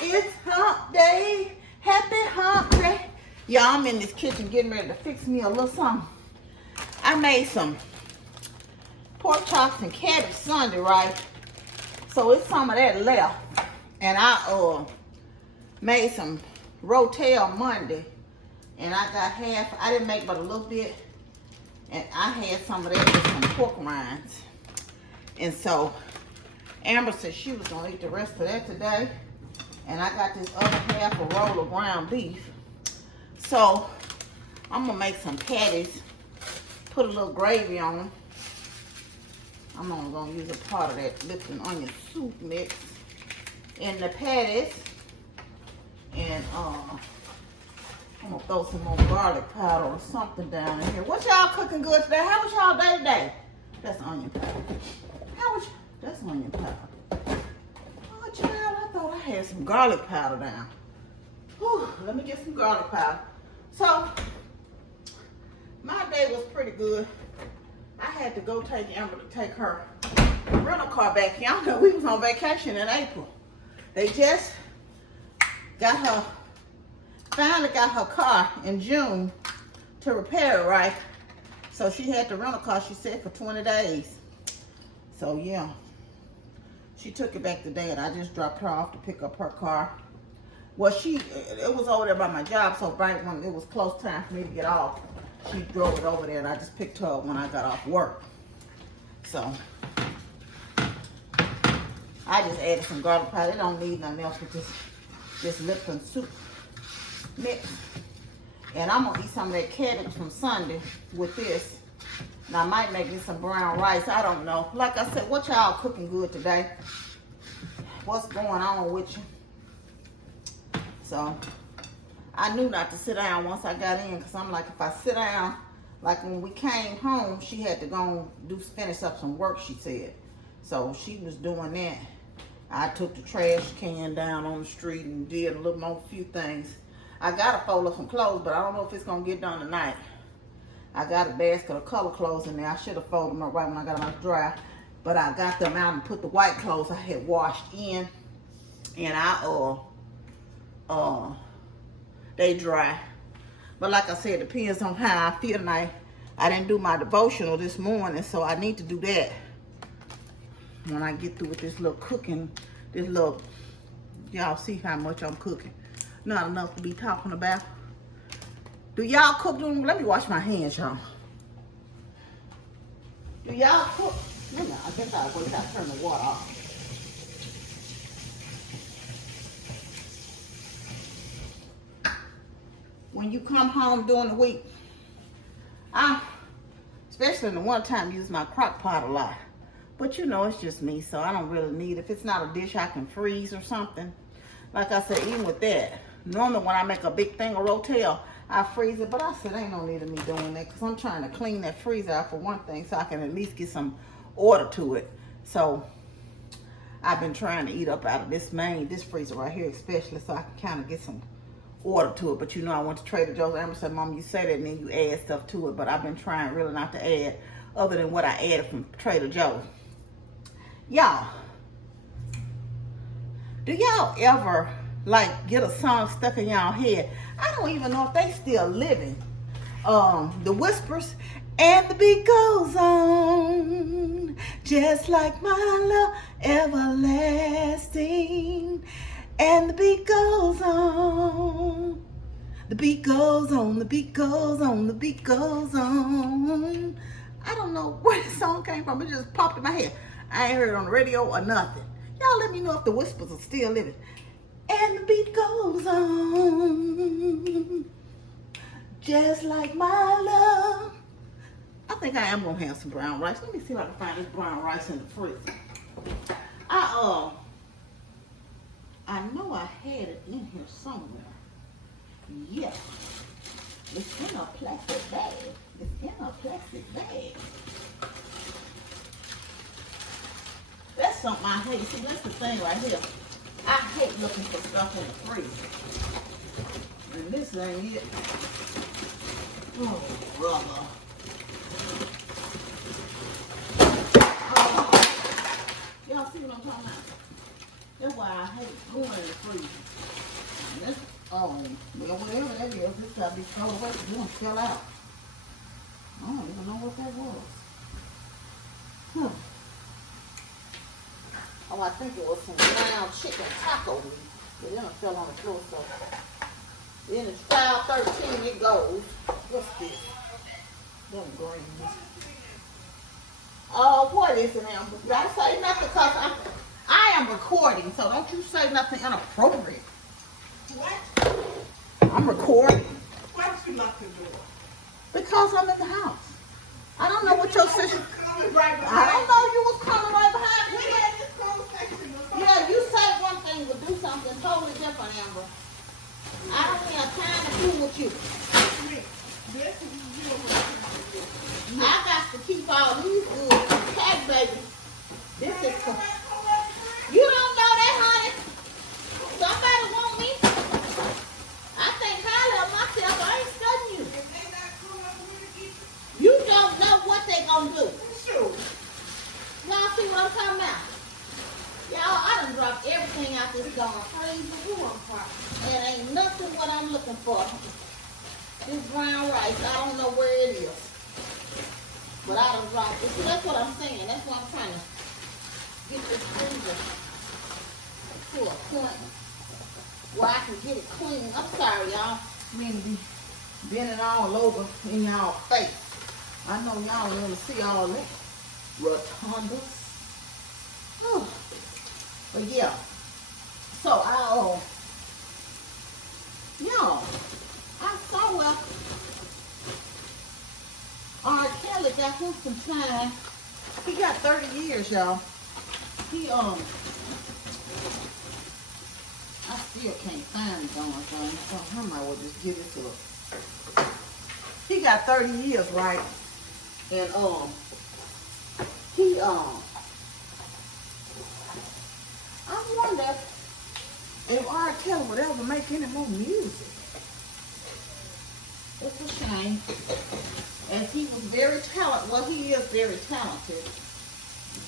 It's hump day. Happy hump day. Y'all, I'm in this kitchen getting ready to fix me a little something. I made some pork chops and cabbage Sunday, right? So it's some of that left. And I made some rotel Monday. And I got half. I didn't make but a little bit. And I had some of that with some pork rinds. And so Amber said she was going to eat the rest of that today. And I got this other half a roll of ground beef. So I'm going to make some patties. Put a little gravy on them. I'm only going to use a part of that Lipton onion soup mix in the patties. And I'm going to throw some more garlic powder or something down in here. What y'all cooking good today? How was y'all day today? That's onion powder. How was that's onion powder. Oh, child, I thought I had some garlic powder down. Whew, let me get some garlic powder. So, my day was pretty good. I had to go take Amber to take her rental car back. Y'all know we was on vacation in April. They just finally got her car in June to repair it, right? So she had the rental car, she said, for 20 days. So yeah, she took it back today and I just dropped her off to pick up her car. Well, it was over there by my job, so right when it was close time for me to get off, she drove it over there and I just picked her up when I got off work. So I just added some garlic powder. It don't need nothing else with this Lipton soup mix. And I'm gonna eat some of that cabbage from Sunday with this. And I might make me some brown rice. I don't know. Like I said, what y'all cooking good today? What's going on with you? So I knew not to sit down once I got in, because I'm like, if I sit down, like when we came home, she had to go and finish up some work, she said. So she was doing that. I took the trash can down on the street and did a little more few things. I got to fold up some clothes, but I don't know if it's going to get done tonight. I got a basket of color clothes in there. I should have folded them up right when I got them out to dry. But I got them out and put the white clothes I had washed in. And they dry. But like I said, it depends on how I feel tonight. I didn't do my devotional this morning, so I need to do that when I get through with this little cooking. Y'all see how much I'm cooking. Not enough to be talking about. Do y'all cook? Let me wash my hands, y'all. Do y'all cook? No, I guess I'll wait till I turn the water off. When you come home during the week, especially in the winter time, use my crock pot a lot. But you know, it's just me, so I don't really need it. If it's not a dish I can freeze or something. Like I said, even with that, normally when I make a big thing of rotel, I freeze it. But I said, ain't no need of me doing that, because I'm trying to clean that freezer out for one thing, so I can at least get some order to it. So I've been trying to eat up out of this freezer right here especially, so I can kind of get some order to it. But you know, I went to Trader Joe's. Amber said, Mom, you say that and then you add stuff to it. But I've been trying really not to add other than what I added from Trader Joe's. Y'all, do y'all ever like get a song stuck in y'all head? I don't even know if they still living. The Whispers, and the beat goes on, just like my love everlasting. And the beat goes on. The beat goes on, the beat goes on, the beat goes on. I don't know where the song came from. It just popped in my head. I ain't heard it on the radio or nothing. Y'all let me know if the Whispers are still living. And the beat goes on, just like my love. I think I am going to have some brown rice. Let me see if I can find this brown rice in the freezer. I know I had it in here somewhere. Yeah. It's in a plastic bag. It's in a plastic bag. That's something I hate. See, that's the thing right here. I hate looking for stuff in the freezer. And this ain't it. Oh, brother. Y'all see what I'm talking about? That's why I hate going in the freezer. That's, well, whatever that is, this gotta be thrown away. It's gonna fill out. I don't even know what that was. Oh, I think it was some ground chicken taco meat. But then it fell on the floor, so. Then it's 5:13, it goes. What's this? Them greens. Oh, what is it, Amber? Gotta say nothing, because I am recording, so don't you say nothing inappropriate. What? I'm recording. Why did you lock the door? Because I'm in the house. I don't know what your sister. Right I don't know you was coming right behind me. We had this conversation before. Yeah, you said one thing, but do something totally different, Amber. I don't have time to fool with you. This is you. I got to keep all these good cat baby. This is for. You don't know that, honey. Somebody want me. I think highly of myself. I ain't studying you. If they not cool enough for me to eat, You don't know what they gonna do. sure. Y'all see what I'm talking about? Y'all, I done dropped everything out this darn freezer. And ain't nothing what I'm looking for. This brown rice, I don't know where it is. But I done dropped it. See, that's what I'm saying. That's why I'm trying to get this freezer to a point where I can get it clean. I'm sorry, y'all. I mean, be bending all over in y'all face. I know y'all want to see all that. Rotundas. Oh. But yeah. So y'all, I saw R. Kelly got him some time. He got 30 years, y'all. He I still can't find it on my phone, so I might well just give it to him. He got 30 years, right? And he I wonder if R. Kelly would ever make any more music. It's a shame. As he was very talented. Well, he is very talented.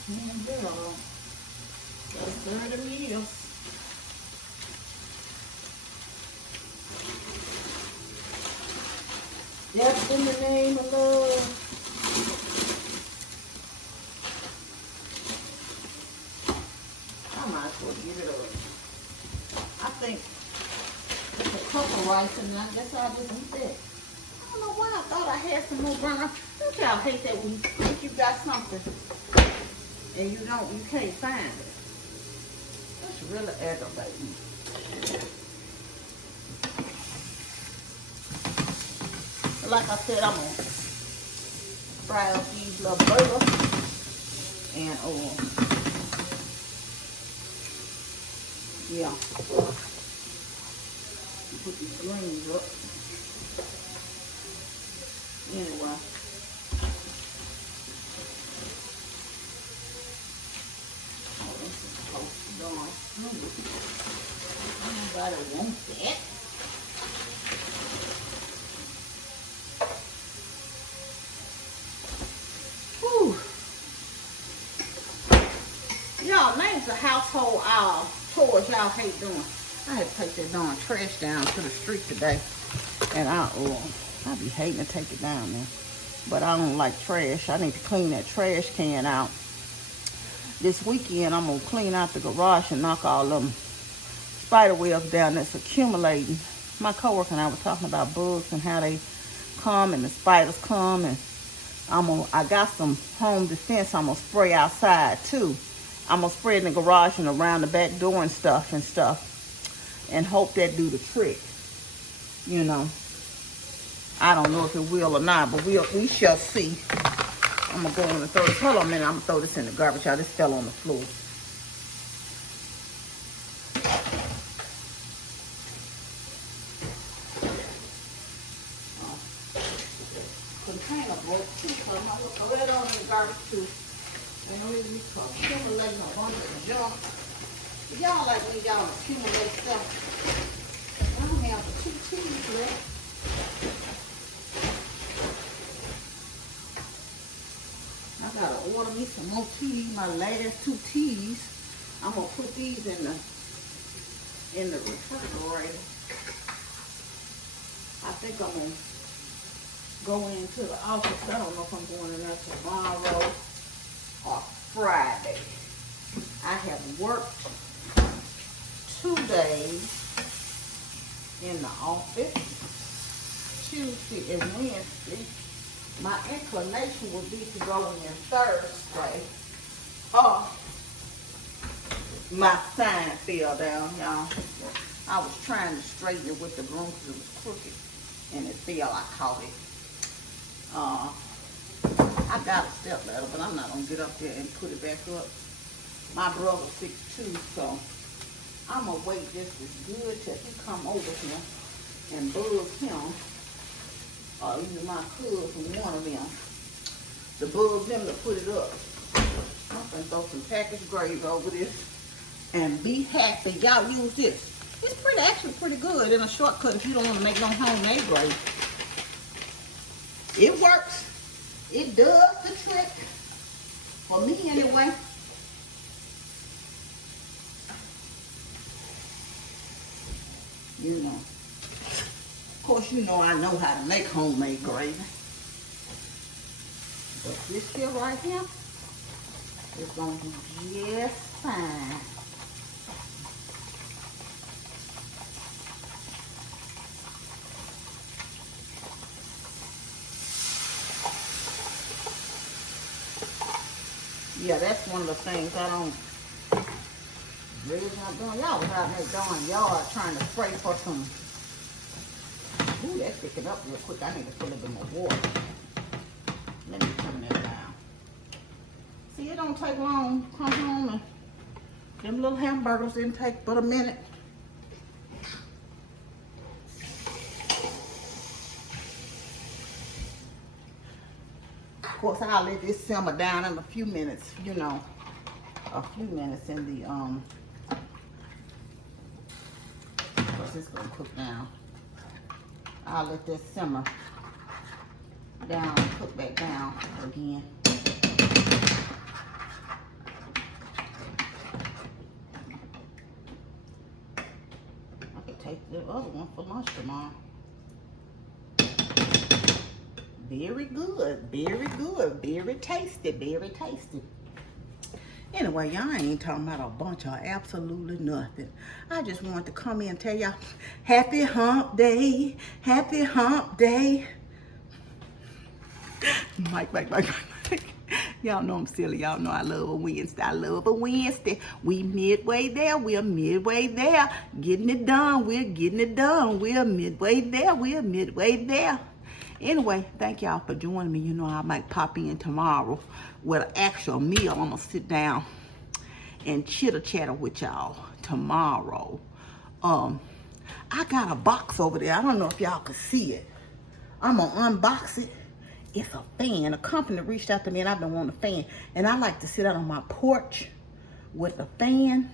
And girl, that's 30 years. That's in the name of love. I might as well give it up. I think it's a cup of rice and I guess I'll just eat that. I don't know why I thought I had some more brown. Don't y'all hate that when you think you got something and you can't find it. That's really aggravating. Like I said, I'm gonna fry up these little burgers and yeah. Put these greens up. Anyway. Oh, this is so darn sweet. Nobody wants that. Whew. Y'all, names of household chores y'all hate doing. I had to take that darn trash down to the street today. And I be hating to take it down there. But I don't like trash. I need to clean that trash can out. This weekend, I'm going to clean out the garage and knock all them spider webs down that's accumulating. My coworker and I were talking about bugs and how they come and the spiders come. And I got some home defense I'm going to spray outside too. I'm going to spray it in the garage and around the back door and stuff. And hope that do the trick. You know. I don't know if it will or not, but we shall see. I'm going to go in and throw this. Hold on a minute. I'm going to throw this in the garbage. I just fell on the floor. Container broke too, so I'm going to throw that on in the garbage too. And really accumulating a bunch of junk. Y'all like when y'all accumulate stuff. I don't have the 2 teas left. I gotta order me some more teas, my last 2 teas. I'm gonna put these these in the refrigerator. I think I'm gonna go into the office. I don't know if I'm going in there tomorrow or Friday. I have worked 2 days in the office, Tuesday and Wednesday. My inclination would be to go in Thursday. Oh, my sign fell down, y'all. I was trying to straighten it with the broom because it was crooked and it fell. I caught it. I got a step ladder, but I'm not gonna get up there and put it back up. My brother's 6'2", so I'm gonna wait just as good till he come over here and bug him, or either my cousin, one of them, to bug them to put it up. I'm gonna throw some packaged gravy over this and be happy. Y'all use this. It's actually pretty good in a shortcut if you don't want to make no homemade gravy. It works. It does the trick. For me anyway. You know. Of course you know I know how to make homemade gravy. But this here right here is going to be just fine. Yeah, that's one of the things I don't really not doing. Y'all was out in that darn yard trying to spray for some. Ooh, that's picking up real quick. I need to put a little bit more water. Let me turn that down. See, it don't take long to come home and them little hamburgers didn't take but a minute. Of course, I'll let this simmer down in a few minutes, you know, a few minutes in the, of course it's gonna cook down. I'll let this simmer down, cook back down again. I could take the other one for lunch tomorrow. Very good, very tasty, very tasty. Anyway, y'all ain't talking about a bunch of absolutely nothing. I just wanted to come in and tell y'all, happy hump day, happy hump day. Mike. Y'all know I'm silly. Y'all know I love a Wednesday. I love a Wednesday. We midway there. We're midway there. Getting it done. We're getting it done. We're midway there. We're midway there. Anyway, thank y'all for joining me. You know, I might pop in tomorrow with an actual meal. I'm going to sit down and chitter-chatter with y'all tomorrow. I got a box over there. I don't know if y'all can see it. I'm going to unbox it. It's a fan. A company reached out to me and I've been wanting a fan. And I like to sit out on my porch with a fan.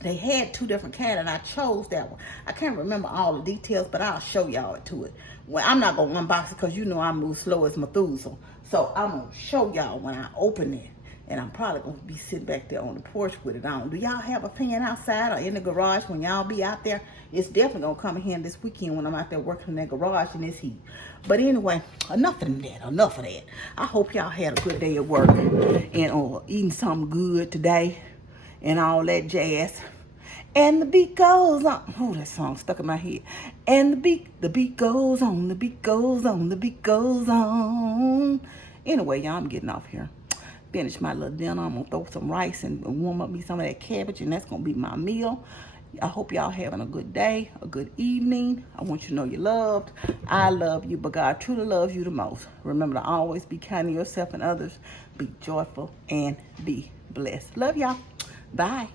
They had 2 different kinds and I chose that one. I can't remember all the details, but I'll show y'all to it. Well, I'm not going to unbox it because you know I move slow as Methuselah. So I'm going to show y'all when I open it. And I'm probably going to be sitting back there on the porch with it on. Do y'all have a fan outside or in the garage when y'all be out there? It's definitely going to come in here this weekend when I'm out there working in that garage in this heat. But anyway, enough of that. I hope y'all had a good day at work and eating something good today and all that jazz. And the beat goes on. Oh, that song stuck in my head. And the beat goes on, the beat goes on, the beat goes on. Anyway, y'all, I'm getting off here. Finish my little dinner. I'm gonna throw some rice and warm up me some of that cabbage, and that's gonna be my meal. I hope y'all having a good day, a good evening. I want you to know you're loved. I love you, but God truly loves you the most. Remember to always be kind to yourself and others. Be joyful and be blessed. Love y'all. Bye.